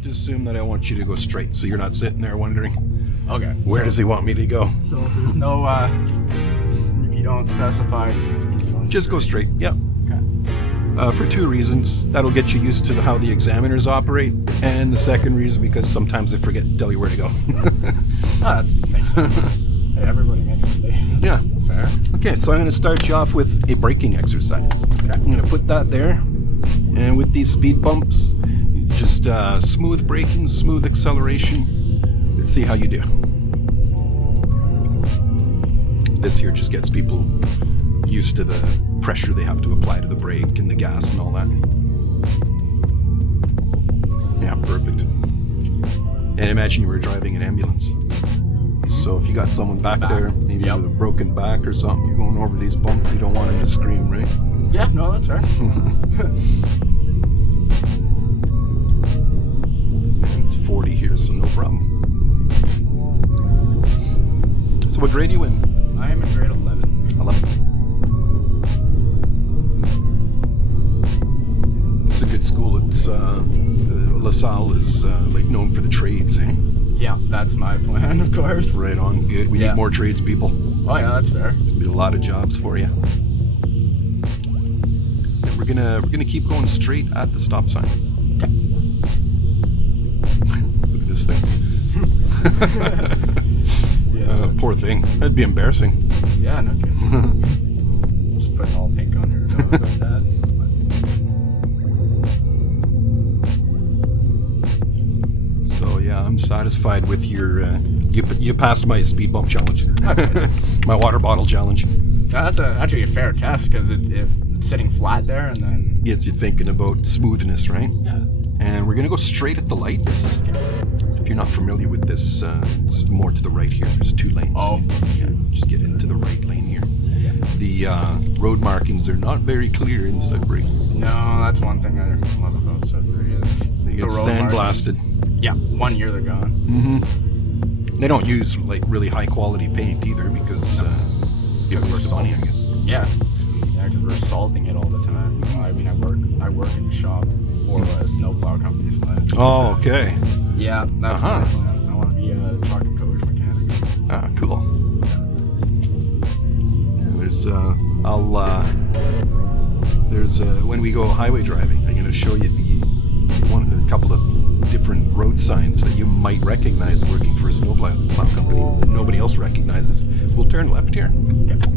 just assume that I want you to go straight, so you're not sitting there wondering, Okay. where does he want me to go? So if there's no, if you don't specify, Just go straight, yeah. Okay. For two reasons. That'll get you used to how the examiners operate, and the second reason because sometimes I forget to tell you where to go. That makes sense. Hey, everybody makes mistakes. Yeah. Fair. Okay, so I'm going to start you off with a braking exercise. Okay. I'm going to put that there, and with these speed bumps, just smooth braking, smooth acceleration. Let's see how you do. This here just gets people used to the pressure they have to apply to the brake and the gas and all that. Yeah, perfect. And imagine you were driving an ambulance. So if you got someone back there, maybe with a broken back or something, you're going over these bumps, you don't want them to scream, right? Yeah, no, that's fair. It's 40 here, so no problem. So what grade are you in? I am in grade 11. 11. It's a good school. It's LaSalle is like known for the trades, eh? Yeah, that's my plan, of course. Right on. Good. We need more tradespeople. Oh yeah, that's fair. There's gonna be a lot of jobs for you. And we're gonna keep going straight at the stop sign. Okay. Look at this thing. Yeah. Poor thing. That'd be embarrassing. Yeah, no kidding. Just putting all pink on her. No, about that. So yeah, I'm satisfied with your. You passed my speed bump challenge. That's good. My water bottle challenge. That's actually a fair test because it's sitting flat there and then Gets you thinking about smoothness, right? yeah. And we're gonna go straight at the lights. If you're not familiar with this, it's more to the right here. There's 2 lanes. Oh. Yeah, just get into the right lane here. Yeah. The road markings are not very clear in Sudbury. No, that's one thing I love about Sudbury is They get the road sandblasted. markings. Yeah, 1 year they're gone. Mm-hmm. They don't use like really high quality paint either because it wastes the money, I guess. Yeah, because we're salting it all the time. I mean, I work in the shop for a snowplow company. So Oh, okay. yeah, that's my plan. I want to be a truck and coach mechanic. Ah, cool. Yeah, there's when we go highway driving, I'm gonna show you a couple of different road signs that you might recognize working for a snowplow company that nobody else recognizes. We'll turn left here. Okay.